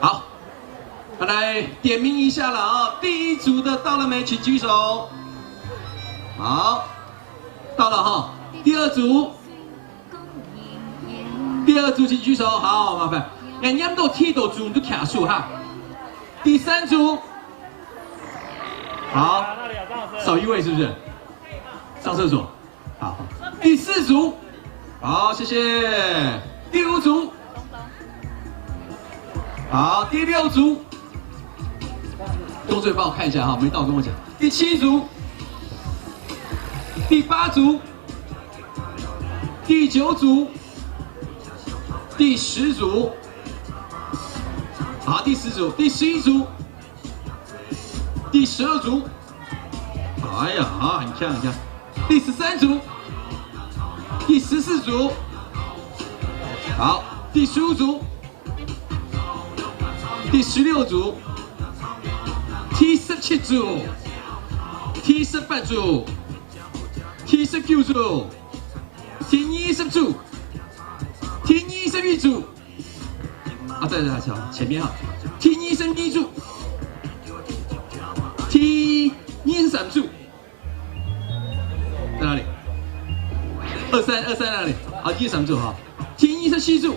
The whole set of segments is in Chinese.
好，来点名一下了啊！第一组的到了没？请举手。好，到了哈。第二组，请举手。好，麻烦。眼睛都剃到组都卡住哈。第三组，好，少一位是不是？上厕所。好，第四组，好，谢谢。第五组。好，第六组，工作人员帮我看一下哈，没到跟我讲。第七组，第八组，第九组，第10组，好，第10组，第11组，第12组，哎呀，好，很强很强。第13组，第14组，好，第15组。第16组、第17組、第18組、第19組、第20組、第21組。啊，在前面哈，第22組、第23組，在哪里？23哪里？好，第23組哈，第27組。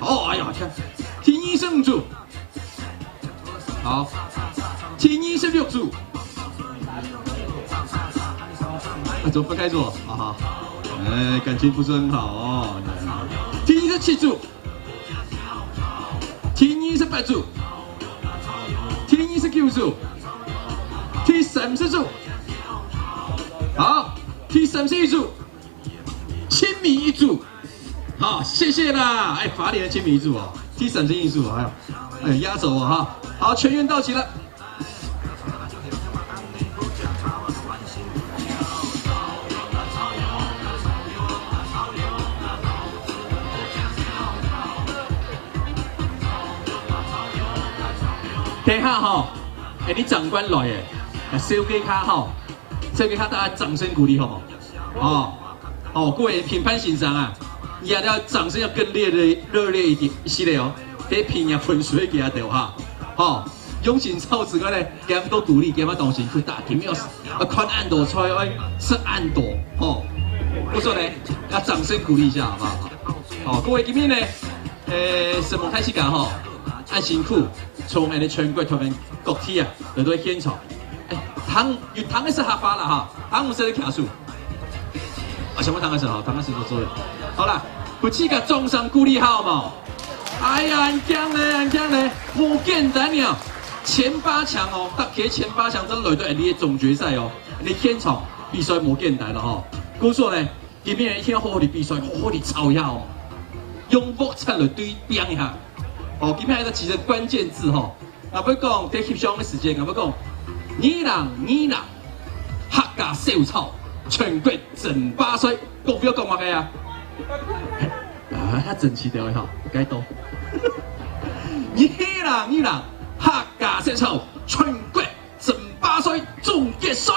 哦，哎呀，看。第25組，好，第26組，怎么分開做？好好，哎，感情不是很好哦。第27組，第28組，第29組，第30組，好，第31組，親密一組，好，謝謝啦。哎，法理的親密一組哦。第3件艺术，哎，压轴哦哈，好，全员到齐了。等下哈，哎，你长官来耶，小给卡哈，小给卡大家掌声鼓励好不好？哦，各位评判欣赏啊。也要掌声要更热烈一点系列哦，给评呀分水给他掉哈，好，用心操持个嘞，给他们多鼓励，给他们东西去打，给没有宽按多出来，是按多哦，不错呢，要掌声鼓励一下好不好？好，各位今天呢，什么开始讲哈，按辛苦从全国他们各地啊来到现场，糖的是合法了哈，糖不是在卡数。啊，什么糖的是好，糖的是做的。好啦，不去个重伤鼓励好嘛？哎呀，很强嘞，不简单了，前8强哦，大家前8强真来到你的总决赛哦，你现场比賽冇简单了哈。故說呢，今日一天好好的比賽，好好的操一下哦，用搏策略對拼一下。哦，今日有幾個關鍵字哈，我要講在翕相的時間，我要講二人客家小炒。全國整巴水，國標講乜嘅啊？啊，他整齊掉一下，該多。二人客家小炒，全國整巴水總決賽。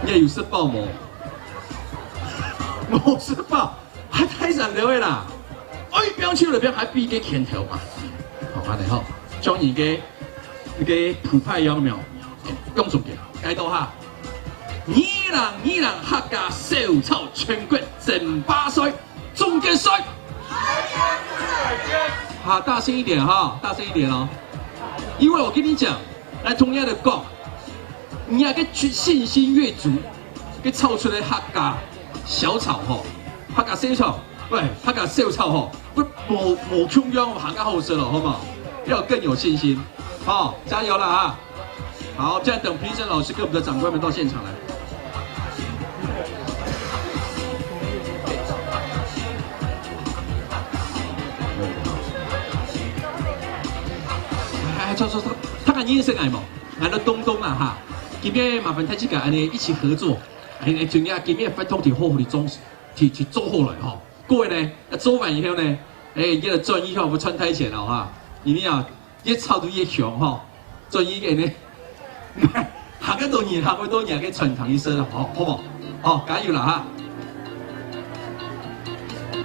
你有失報冇？冇失報，還太上流嘅啦！哎，標手裏邊還比個拳頭嘛。好，安尼好，將而家那個普派有沒有？用重點，該到哈！二人客家小炒全國整巴水總決賽。好，大聲一點哈，大聲一點哦！因為我跟你講，來同樣的講，你那個信心越足，個炒出來客家小炒吼，客家小炒，喂，客家小炒吼，冇中央行個後生了，好唔好？要更有信心，好，加油了啊！好，現在等評審老師跟我們的長官們到現場來。說，他看醫生係冇，係到東啊哈，今日麻煩睇這個安尼一起合作，仲要今日發通條好好的裝，去做好來哈。各位呢，做完以後呢，你個轉以後我穿台前了哈，因為啊，越炒到越強哈，轉以個呢。行得多年，行得多年嘅傳承醫生，好唔好？好，加油啦嚇！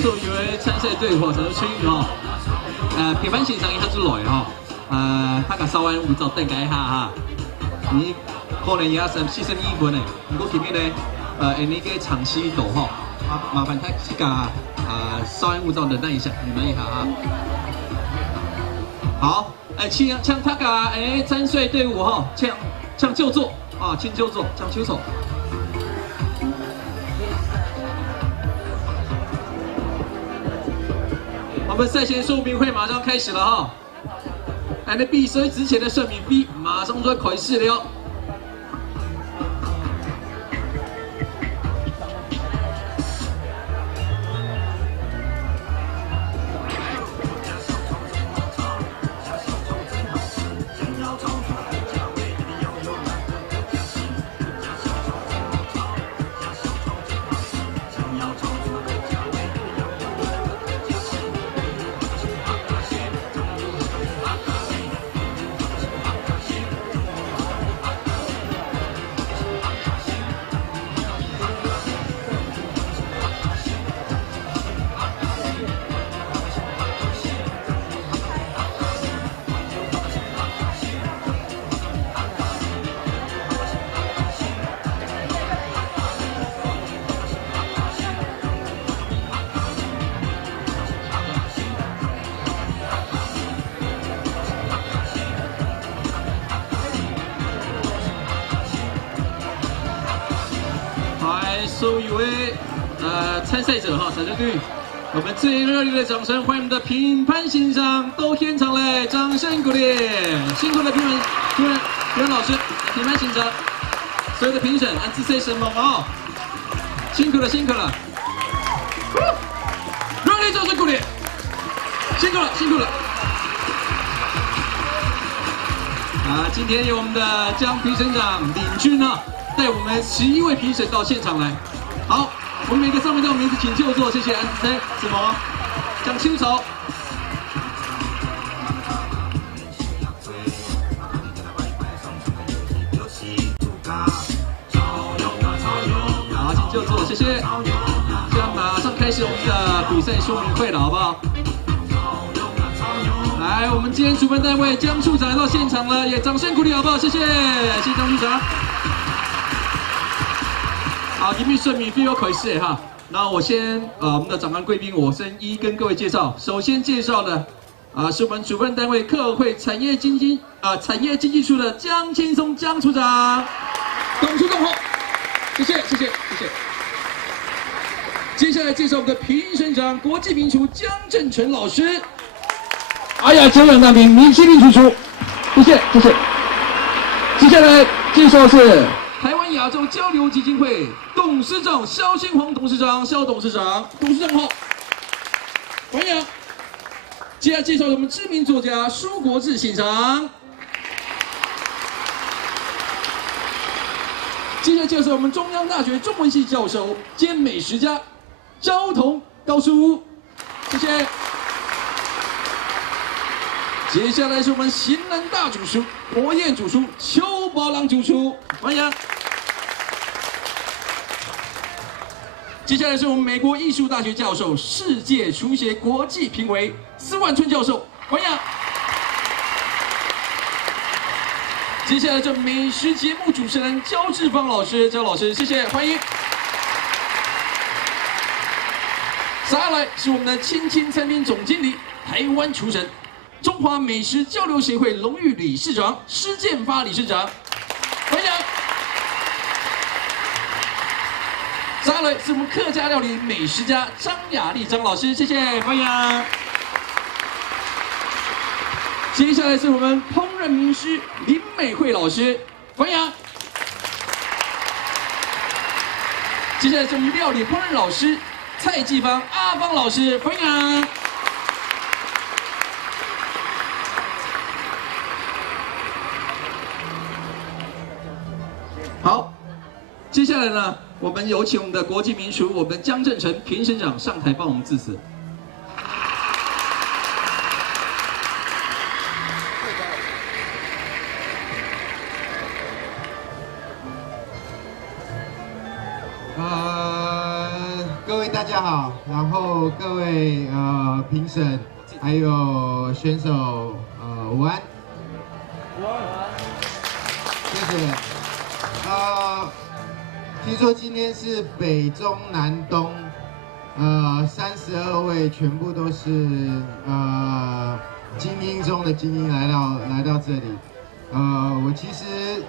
所有的参赛队伍，就出吼，平凡先生伊较出来吼，他甲稍安勿躁等解一下哈，你可能也牺牲一分的，不过今日呢，你个长期度吼，麻烦他去甲稍安勿躁忍耐一下，忍耐一下哈。好，请他甲参赛队伍吼，请就坐啊，请就坐，请就坐。我们赛前说明会马上开始了哈，那比赛之前的说明会马上就要开始了。所有的参赛者哈，参赛队，我们最热烈的掌声欢迎我们的评判欣赏到现场来，掌声鼓励，辛苦的评判老师，评判欣赏，所有的评审，按自己什么啊，辛苦了，辛苦了，热烈掌声鼓励，辛苦了，辛苦了。今天由我们的江评审长领军呢，带我们11位评审到现场来。好，我们每个上面都有名字，请就座，谢谢。安子什么？江秋草。好，请就座，谢谢。这样马上开始我们的比赛说明会了，好不好？来，我们今天主办单位江处长来到现场了，也掌声鼓励，好不好？谢谢，谢谢江处长。好，今天说明会要开始哈。那我先我们的长官贵宾，我先一一跟各位介绍。首先介绍的是我们主办单位客委会产业经济处的江青松江处长，董处长好，谢谢谢谢谢谢。接下来介绍我们的评审长国际名厨江正成老师。哎呀，久仰大名，米其林主厨，谢谢谢谢。接下来介绍是台湾亚洲交流基金会董事长肖新煌董事长，肖董事长，董事长好，欢迎。接下来介绍我们知名作家舒国治先生。接下来介绍我们中央大学中文系教授兼美食家焦桐高叔，谢谢。接下来是我们型男大主厨、国宴主厨邱宝郎主厨，欢迎。接下来是我们美国艺术大学教授、世界厨协国际评委司万春教授，欢迎。接下来是美食节目主持人焦志芳老师，焦老师，谢谢，欢迎。接下来是我们的青青餐厅总经理、台湾厨神。中华美食交流协会荣誉理事长施建发理事长，欢迎。接下来是我们客家料理美食家张雅丽张老师，谢谢，欢迎。接下来是我们烹饪名师林美惠老师，欢迎。接下来是我们料理烹饪老师蔡继芳阿芳老师，欢迎。好，接下来呢，我们有请我们的国际名厨，我们江正成评审长上台帮我们致辞。各位位大家好，然后各位评审还有选手午安，谢谢。听说今天是北中南东32位全部都是精英中的精英来到这里。我其实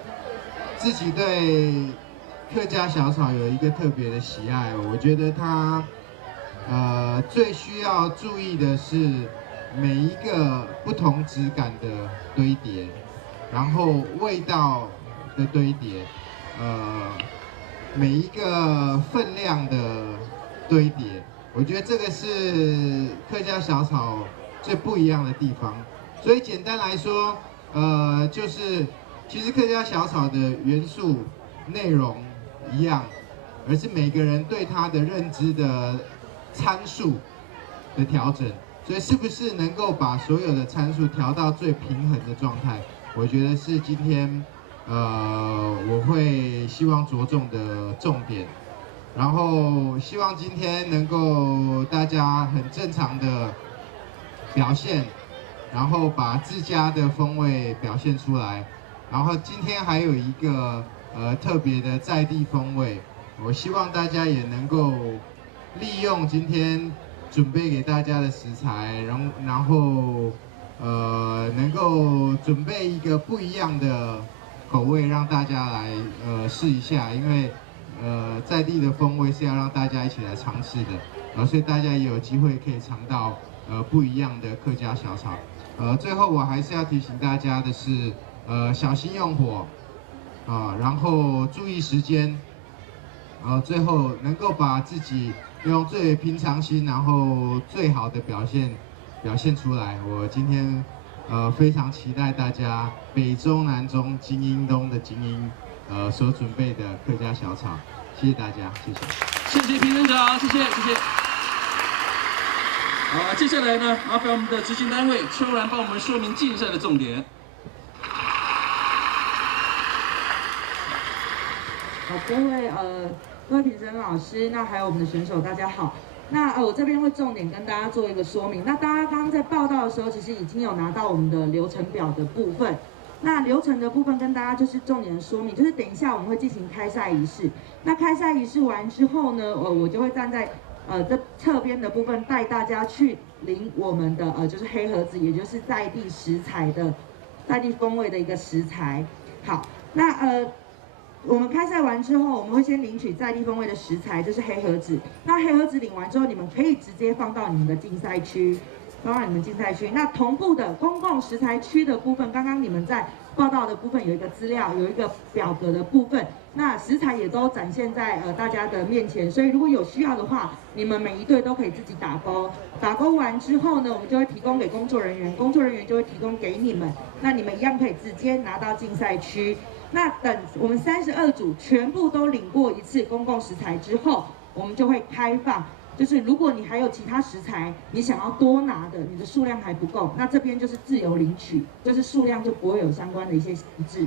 自己对客家小炒有一个特别的喜爱，我觉得它最需要注意的是每一个不同质感的堆叠，然后味道的堆叠，每一个分量的堆叠，我觉得这个是客家小炒最不一样的地方。所以简单来说，就是其实客家小炒的元素内容一样，而是每个人对它的认知的参数的调整。所以是不是能够把所有的参数调到最平衡的状态，我觉得是今天我会希望着重的重点。然后希望今天能够大家很正常的表现，然后把自家的风味表现出来。然后今天还有一个特别的在地风味，我希望大家也能够利用今天准备给大家的食材，然后能够准备一个不一样的口味让大家来试一下，因为在地的风味是要让大家一起来尝试的，所以大家也有机会可以尝到不一样的客家小炒。最后我还是要提醒大家的是，小心用火然后注意时间，最后能够把自己用最平常心，然后最好的表现出来。我今天非常期待大家北中南中精英东的精英所准备的客家小炒，谢谢大家，谢谢。谢谢评审长，谢谢。接下来呢，麻烦我们的执行单位秋然帮我们说明竞赛的重点。好，各位评审老师，那还有我们的选手，大家好。那我这边会重点跟大家做一个说明。那大家刚刚在报道的时候，其实已经有拿到我们的流程表的部分。那流程的部分跟大家就是重点的说明，就是等一下我们会进行开赛仪式。那开赛仪式完之后呢，我就会站在这侧边的部分带大家去领我们的就是黑盒子，也就是在地食材的在地风味的一个食材。好，那我们开赛完之后，我们会先领取在地风味的食材，这是黑盒子。那黑盒子领完之后，你们可以直接放到你们的竞赛区。那同步的公共食材区的部分，刚刚你们在报道的部分有一个资料，有一个表格的部分，那食材也都展现在大家的面前，所以如果有需要的话，你们每一队都可以自己打勾。打勾完之后呢，我们就会提供给工作人员，工作人员就会提供给你们，那你们一样可以直接拿到竞赛区。那等我们32组全部都领过一次公共食材之后，我们就会开放。就是如果你还有其他食材，你想要多拿的，你的数量还不够，那这边就是自由领取，就是数量就不会有相关的一些限制。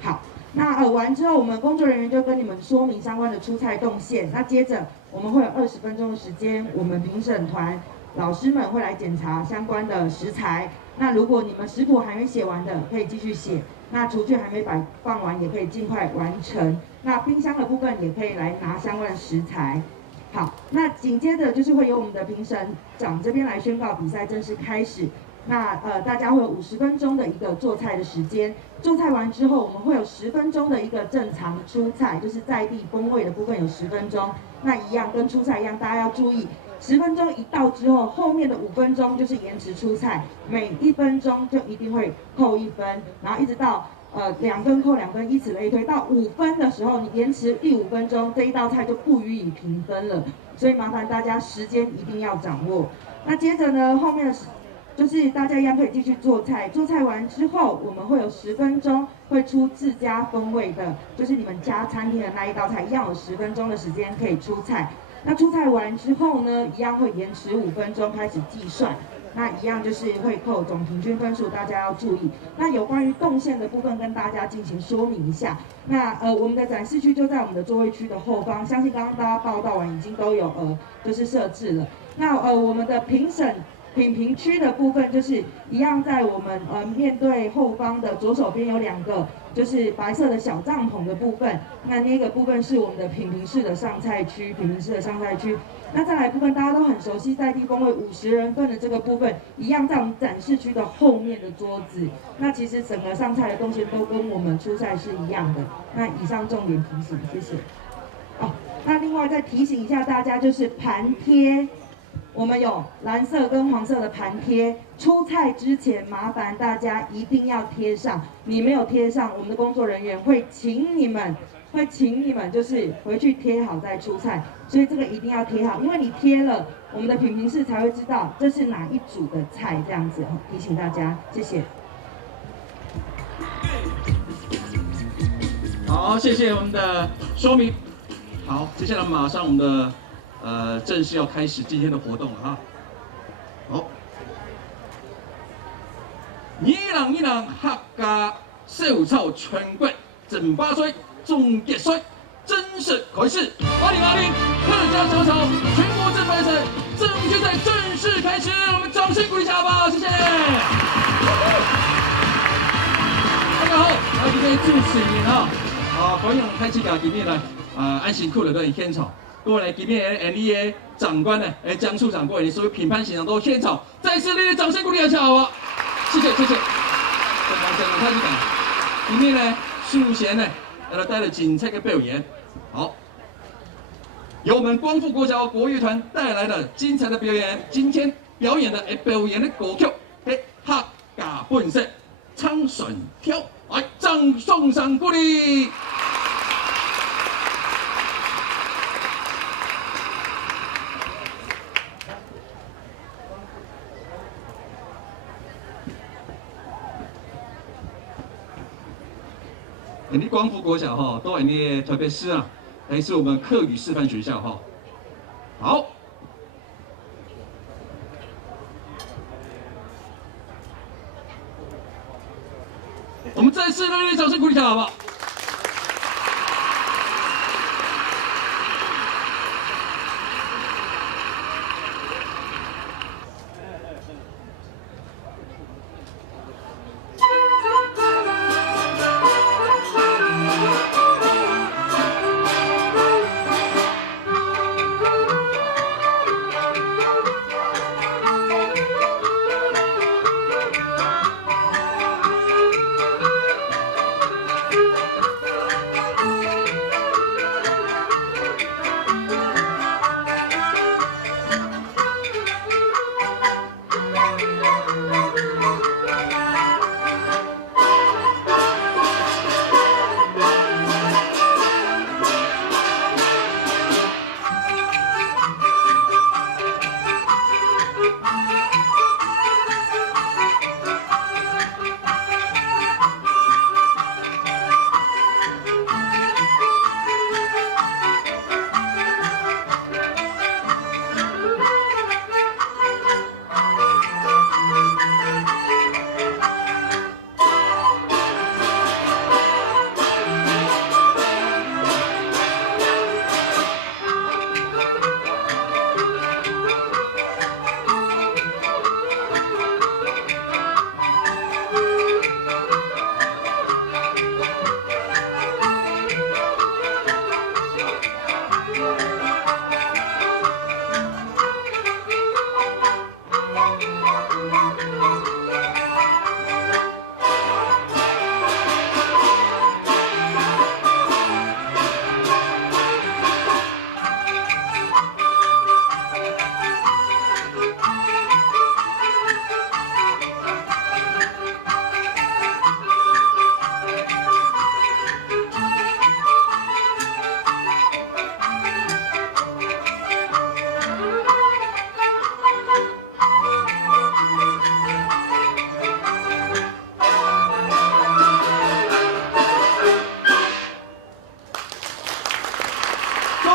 好，那完之后，我们工作人员就跟你们说明相关的出菜动线。那接着我们会有20分钟的时间，我们评审团老师们会来检查相关的食材。那如果你们食谱还没写完的，可以继续写；那厨具还没放完，也可以尽快完成。那冰箱的部分也可以来拿相关的食材。好，那紧接着就是会由我们的评审长这边来宣告比赛正式开始。那大家会有50分钟的一个做菜的时间，做菜完之后，我们会有10分钟的一个正常出菜，就是在地风味的部分有10分钟。那一样跟出菜一样，大家要注意，10分钟一到之后，后面的5分钟就是延迟出菜，每1分钟就一定会扣1分，然后一直到2分扣2分，以此类推，到5分的时候，你延迟第5分钟，这一道菜就不予以评分了。所以麻烦大家时间一定要掌握。那接着呢，后面的就是大家一样可以继续做菜，做菜完之后，我们会有10分钟会出自家风味的，就是你们家餐厅的那一道菜，一样有10分钟的时间可以出菜。那出菜完之后呢，一样会延迟5分钟开始计算。那一样就是会扣总平均分数，大家要注意。那有关于动线的部分，跟大家进行说明一下。那我们的展示区就在我们的座位区的后方，相信刚刚大家报道完已经都有就是设置了。那我们的评评区的部分就是一样，在我们面对后方的左手边有2个就是白色的小帐篷的部分，那个部分是我们的品评室的上菜区，那再来部分大家都很熟悉，在地风味50人份的这个部分，一样在我们展示区的后面的桌子。那其实整个上菜的动线都跟我们初赛是一样的。那以上重点提醒，谢谢。哦，那另外再提醒一下大家，就是盘贴。我们有蓝色跟黄色的盘贴，出菜之前麻烦大家一定要贴上，你没有贴上，我们的工作人员会请你们就是回去贴好再出菜，所以这个一定要贴好，因为你贴了，我们的品评室才会知道这是哪一组的菜，这样子提醒大家，谢谢。好，谢谢我们的说明。好，接下来马上我们的。正式要开始今天的活动了哈。好，一人客家秀草全国整八岁总决赛正式开始。2020客家小草全国正赛正决赛正式开始，我们掌声鼓励一下吧，谢谢。大家好，我今天主持人哈，欢迎开启家今天来安辛苦了都现场。过来，今天NE的长官呢，江处长过来，所有评判现场都现场，再次热烈掌声鼓励一下好不？谢谢。我开始讲，今天呢，淑贤呢，带来精彩的表演。好，由我们光复国小国乐团带来的精彩的表演。今天表演的歌曲是客家本色唱顺跳，来，掌送上鼓励。你光复国小哈，都你特别是还是我们客语示范学校哈。好，我们再次热烈掌声鼓励一下好不好？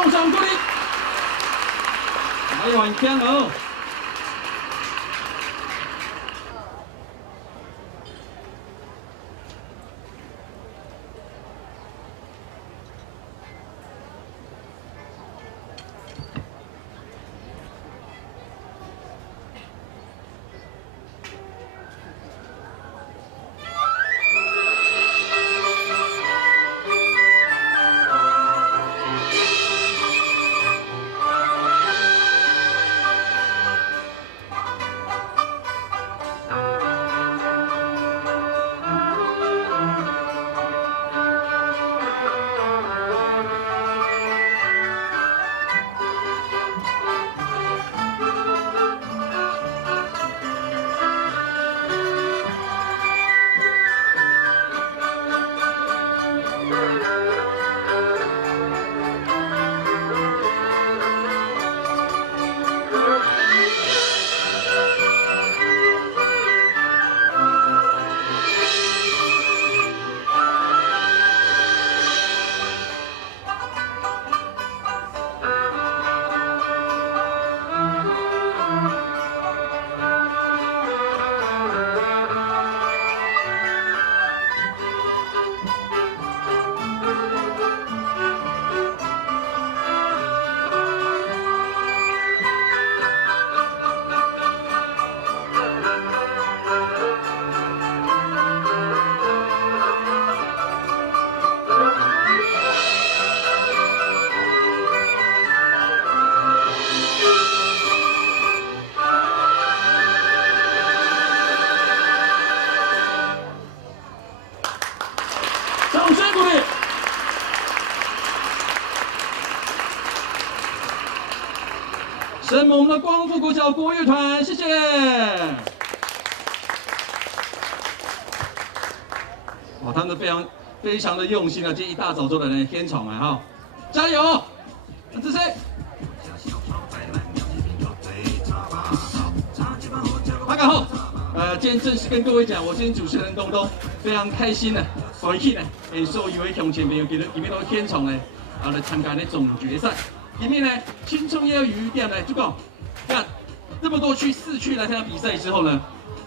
送上鼓励，来玩枪哦！神盟的光复国小国乐团，谢谢。哇，他们非常的用心啊，今天一大早就来现场啊，哈，加油！这是谁？大家好，今天正式跟各位讲，我今天主持人东东非常开心呢，欢喜呢，所有的乡亲朋友今天都现场呢，来参加那总决赛。里面呢，青春业余店呢，就讲，看这么多4区来参加比赛之后呢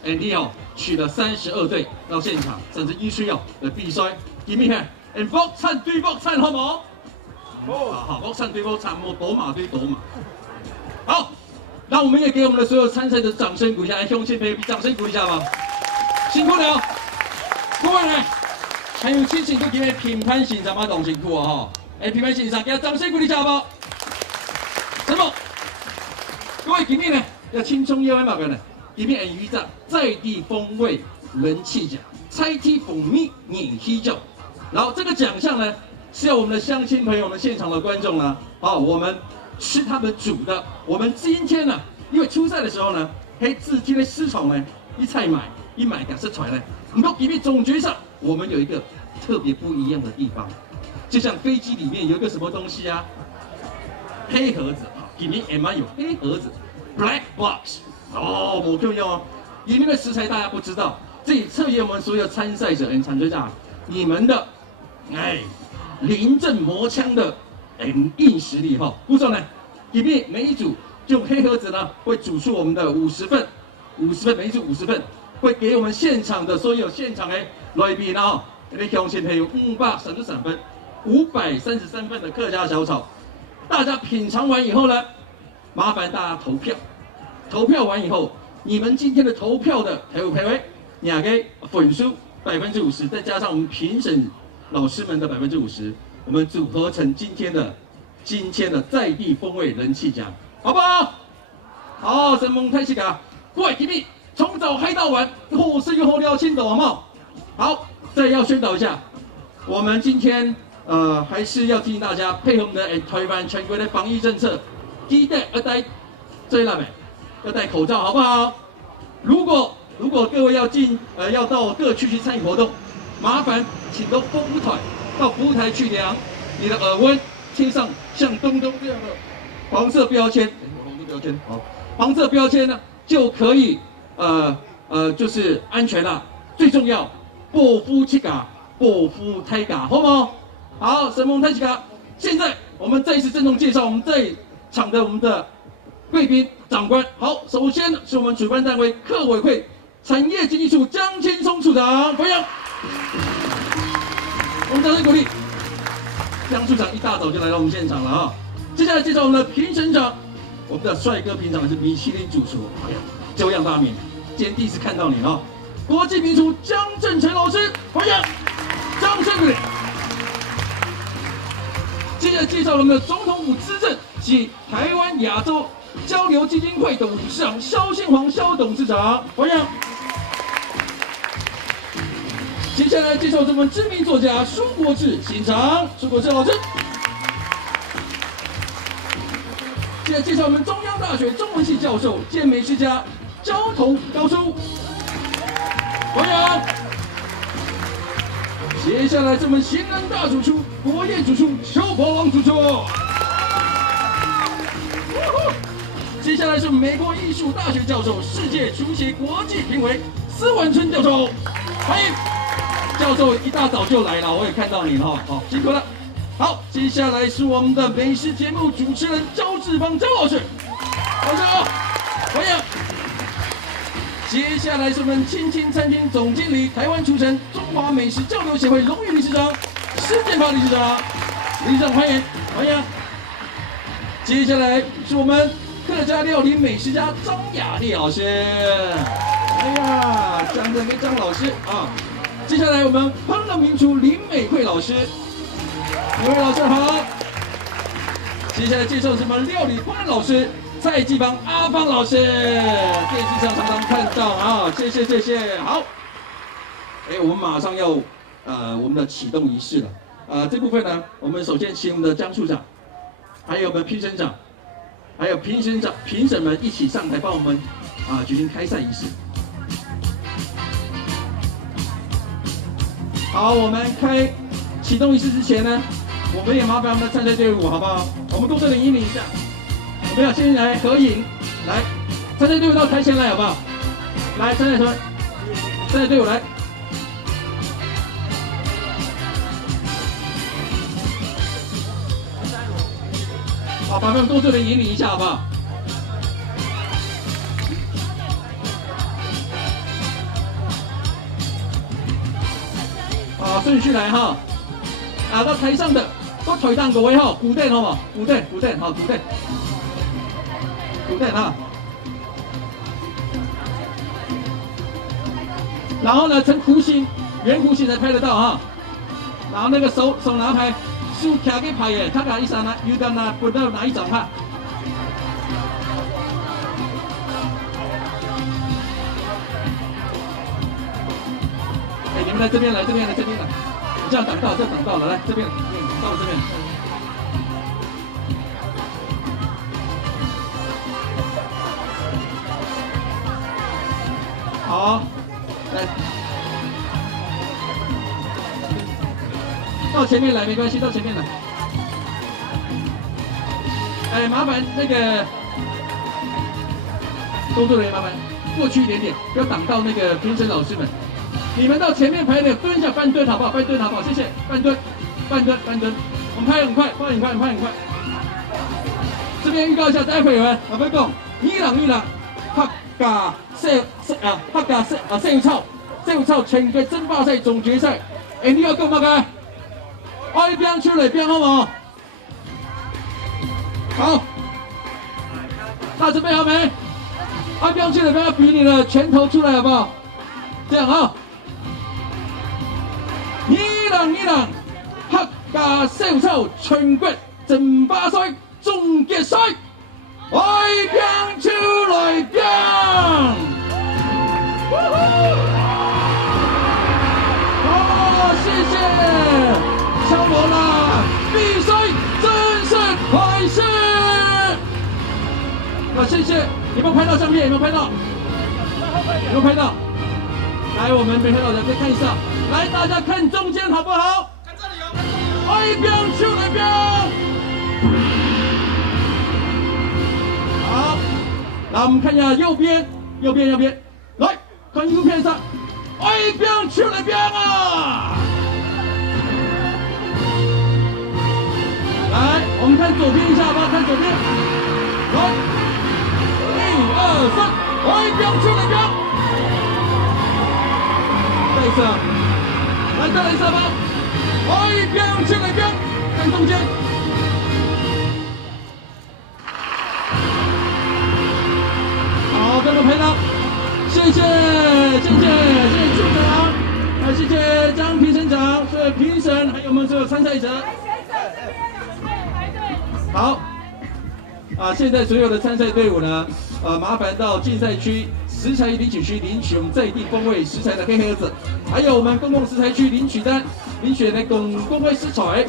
，Andy 哦取了32队到现场，甚至1区哦的比赛，里面呢，box 撐對 box 撐好冇？好，box 撐對 box 撐，冇躲馬對躲馬。好，那我们也给我们的所有参赛者掌声鼓励一下，乡亲朋友掌声鼓励一下吧，辛苦了，各位呢，还有亲戚都今日评判欣赏嘛，同辛苦哦哈，评判欣赏，给他掌声鼓励一下吧。什么？各位今天呢要轻松业外嘛个呢？今天鱼在地风味人气奖，猜题蜂蜜碾西酒。然后这个奖项呢是要我们的乡亲朋友们、现场的观众呢，我们吃他们煮的。我们今天呢，因为初赛的时候呢，自今天市场呢一买感是出来。不过今天总决赛我们有一个特别不一样的地方，就像飞机里面有一个什么东西啊？黑盒子。里面 M 有黑盒子 ，Black Box， 我重要哦。里面的食材大家不知道，这里测验我们所有参赛者、参赛者你们的临阵磨枪的硬实力哈。故说呢，里面每一组就黑盒子呢会煮出我们的50份，每一组50份，会给我们现场的所有现场来宾呢，你乡亲朋友533分，533份的客家小炒。大家品尝完以后呢，麻烦大家投票。投票完以后，你们今天的投票的排位，两个分数50%，再加上我们评审老师们的50%，我们组合成今天的在地风味人气奖，好不好？好，神盟太气嘎，各位今天从早嗨到晚，好吃又好聊青岛，好不好？好，再要宣导一下，我们今天。还是要提醒大家配合我们的台湾全国的防疫政策，记得要戴要戴口罩，好不好？如果各位要到各区去参与活动，麻烦请到服务台去量你的耳温，贴上像东东这样的黄色标签，黄色标签呢就可以就是安全了。最重要，保护气嘎，保护胎嘎，好不好？好，神盟太极卡，现在我们再一次郑重介绍我们在场的我们的贵宾长官。好，首先是我们主办单位客委会产业经济处江千松处长，欢迎。我们掌声鼓励。江处长一大早就来到我们现场了啊！接下来介绍我们的评审长，我们的帅哥评审是米其林主厨，哎呀，久仰大名，今天第一次看到你啊！国际名厨江正成老师，欢迎，掌声鼓励。接下来介绍我们的总统府资政及台湾亚洲交流基金会董事长萧宪煌萧董事长，欢迎。接下来介绍我们知名作家苏国志欣赏，苏国志老师。接下来介绍我们中央大学中文系教授兼美食家焦桐高叔，欢迎。接下来是我们型男大主厨、国宴主厨邱宝王主厨。接下来是美国艺术大学教授、世界厨协国际评委施婉春教授，欢迎。教授一大早就来了，我也看到你了，好辛苦了。好，接下来是我们的美食节目主持人焦志芳焦老师，老师好，欢迎。接下来是我们青青餐厅总经理、台湾厨神、中华美食交流协会荣誉理事长施建华理事长，理事长欢迎，欢迎。接下来是我们客家料理美食家张雅丽老师，哎呀，张正跟张老师啊。接下来我们烹饪名厨林美惠老师，美惠老师好。接下来介绍什么料理烹饪老师蔡继邦阿邦老师，电视上常常看到啊，谢谢谢谢。好，我们马上要我们的启动仪式了。这部分呢，我们首先请我们的江处长，还有我们评审长，还有评审们一起上台帮我们举行开赛仪式。好，我们开启动仪式之前呢，我们也麻烦我们的参赛队伍好不好？我们工作人员引领一下，我们要先来合影，来，参赛队伍到台前来好不好？来，参赛队伍来。好，麻烦我们工作人员引领一下好不好？好，顺序来哈。到台上的都台上各位哈，鼓垫好不好？鼓垫，好，鼓垫哈。然后呢，呈弧形、圆弧形才拍得到哈。然后那个手拿拍，手卡给拍的，他把一上呢，有的呢，不知道哪一张哈。哎，你们来这边来，这边来。这样挡到了，来这边，到这边。好，来，到前面来没关系，到前面来。哎，麻烦那个工作人员，麻烦过去一点点，不要挡到那个评审老师们。你们到前面排的蹲下半蹲好不好？半蹲好不好？谢谢，半蹲。我们拍很快，拍很快。这边预告一下，待会儿我们讲伊朗客家小草全国争霸赛总决赛，你要讲乜嘅？我一边出嚟边好唔好？好，大家准备好没？一边出嚟边要比你的拳头出来好不好？这样啊。伊朗客家小草全國爭霸賽總決賽，外邊出來邊！好，謝謝，敲鑼啦！比賽正式開始！謝謝，有沒有拍到相片？有沒有拍到？來，我們沒拍到的再看一下。来，大家看中间好不好？看这里哦，一边出来边。好，来我们看一下右边，来看右边上，一边出来边啊！来，我们看左边一下吧，看左边，来，1、2、3，一边出来边，再一次。来，再来一下吧！一边出来边，看中间。好，跟我拍到，谢谢处长，谢谢张评审长，所有评审，还有我们所有参赛者。好，现在所有的参赛队伍呢，麻烦到竞赛区。食材领取区领取我们在地风味食材的黑盒子，还有我们公共食材区领取单，领取那公会食材，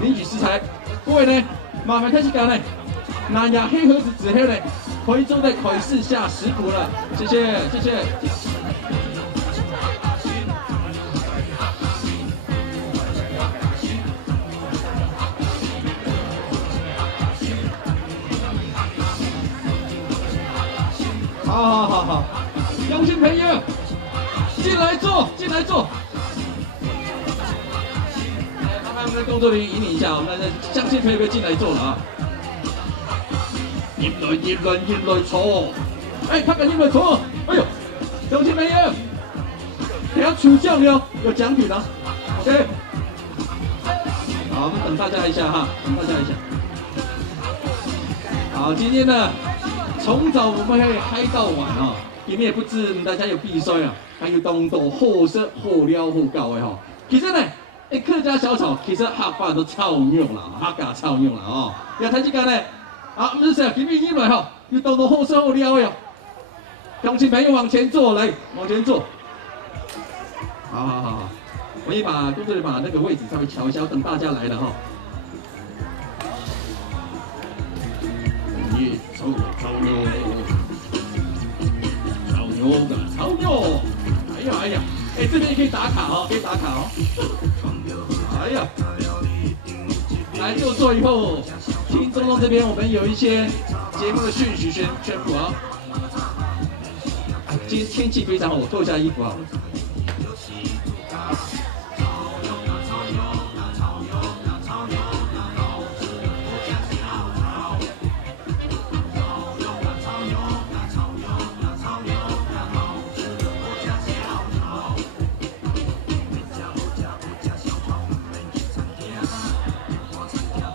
领取食材。各位呢，麻烦开始讲呢，拿下黑盒子之后呢，可以坐在凯式下食谱了。谢谢。好，乡亲朋友，进来坐。麻烦我们的工作人员引领一下，我们的乡亲朋友进来坐了啊。入來坐。哎，他敢入來坐。哎呦，乡亲朋友，等下出酱了，有奖品了。OK。好，我们等大家一下哈，好，今天呢，从早我们会嗨到晚哦。今天也不止大家有比赛啊，还有当到好食好料好搞的吼。其实呢，客家小炒其实客家都超用啦，客家超用啦哦。要睇这个呢，唔是今日入来吼，要当到好食好料的哦。乡亲朋友往前坐，来，往前坐。好，我也把工作人员把那个位置稍微调一下，等大家来了哈。耶，草牛，草牛的草牛，哎呀哎呀，哎这边可以打卡哦，可以打卡哦。哎呀，来就座以后，听钟钟这边我们有一些节目的讯息宣布啊。今天天气非常好，我脱一下衣服啊。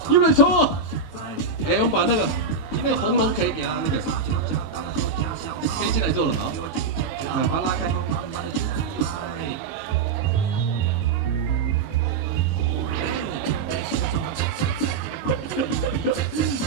有没有冲啊？哎，我们把那个红龙可以给他那个，可以进来坐了啊，把它拉开。